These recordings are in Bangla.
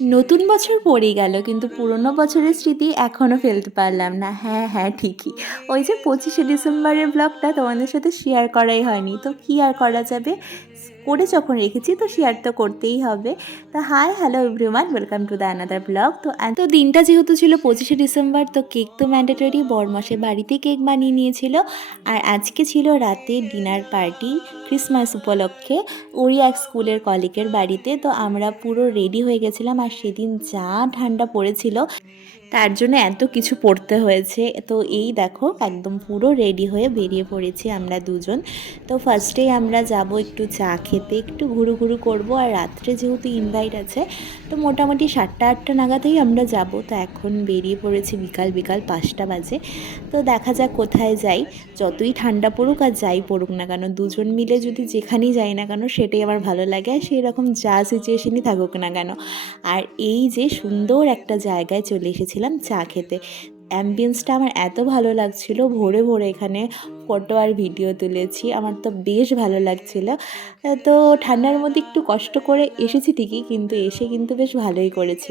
নতুন বছর পড়ে গেল কিন্তু পুরনো বছরের স্মৃতি এখনও ফেলতে পারলাম না। হ্যাঁ, হ্যাঁ, ঠিকই। ওই যে 25শে ডিসেম্বরের ব্লগটা তোমাদের সাথে শেয়ার করাই হয়নি। তো কি আর করা যাবে? করে যখন রেখেছি তো শেয়ার তো করতেই হবে। তো hi, hello everyone, welcome to the another blog. তো দিনটা যেহেতু ছিল 25শে ডিসেম্বর তো কেক তো ম্যান্ডেটরি, বরমশাই বাড়িতেই কেক বানিয়ে নিয়েছিল। আর আজকে ছিল রাতে ডিনার পার্টি ক্রিসমাস উপলক্ষে ওরই এক স্কুলের কলিগের বাড়িতে। তো আমরা পুরো রেডি হয়ে গেছিলাম আর সেদিন যা ঠান্ডা পড়েছিল তার জন্য এত কিছু পড়তে হয়েছে। তো এই দেখো একদম পুরো রেডি হয়ে বেরিয়ে পড়েছি আমরা দুজন। তো ফার্স্টেই আমরা যাব একটু চা খেতে, একটু ঘুরু ঘুরু করবো। আর রাত্রে যেহেতু ইনভাইট আছে তো মোটামুটি 7টা-8টা নাগাদেই আমরা যাব। তো এখন বেরিয়ে পড়েছি বিকাল বিকাল 5টা বাজে। তো দেখা যাক কোথায় যাই। যতই ঠান্ডা পড়ুক আর যাই পড়ুক না কেন, দুজন মিলে যদি যেখানেই যাই না কেন সেটাই আমার ভালো লাগে। আর সেই রকম যা সিচুয়েশনই থাকুক না কেন। আর এই যে সুন্দর একটা জায়গায় চলে এসেছিলাম চা খেতে। অ্যাম্বিয়েন্সটা আমার এত ভালো লাগছিল, ভোরে ভোরে এখানে ফটো আর ভিডিও তুলেছি, আমার তো বেশ ভালো লাগছিল। তো ঠান্ডার মধ্যে একটু কষ্ট করে এসেছি ঠিকই, কিন্তু এসে কিন্তু বেশ ভালোই করেছি।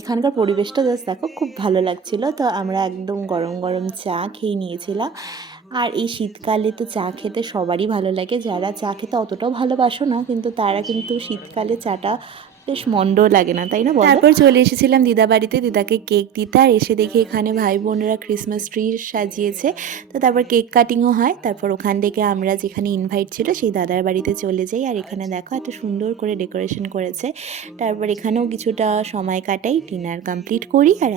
এখানকার পরিবেশটা জাস্ট দেখো, খুব ভালো লাগছিল। তো আমরা একদম গরম গরম চা খেয়ে নিয়েছিলাম। আর এই শীতকালে তো চা খেতে সবারই ভালো লাগে, যারা চা খেতে অতটাও ভালোবাসো না কিন্তু তারা কিন্তু শীতকালে চাটা বেশ মন্দও লাগে না, তাই না বলো? তারপর চলে এসেছিলাম দিদা বাড়িতে দিদাকে কেক দিতে। আর এসে দেখি এখানে ভাই বোনেরা ক্রিসমাস ট্রি সাজিয়েছে। তো তারপর কেক কাটিংও হয়। তারপর ওখান থেকে আমরা যেখানে ইনভাইট ছিল সেই দাদার বাড়িতে চলে যাই। আর এখানে দেখো এত সুন্দর করে ডেকোরেশন করেছে। তারপর এখানেও কিছুটা সময় কাটাই, ডিনার কমপ্লিট করি। আর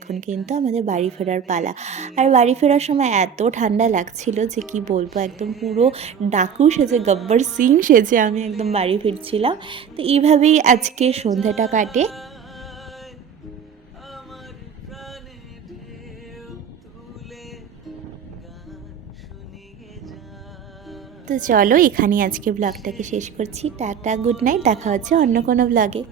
এখন কিন্তু আমাদের বাড়ি ফেরার পালা। আর বাড়ি ফেরার সময় এত ঠান্ডা লাগছিল যে কি বলবো, একদম পুরো ডাকু সেজে, গব্বর সিং সেজে আমি একদম বাড়ি ফিরছিলাম। তো এইভাবেই আজকে সন্ধ্যাটা কাটে। তো চলো এখানেই আজকে ব্লগটাকে শেষ করছি। টাটা, গুড নাইট, দেখা হচ্ছে অন্য কোনো ব্লগে।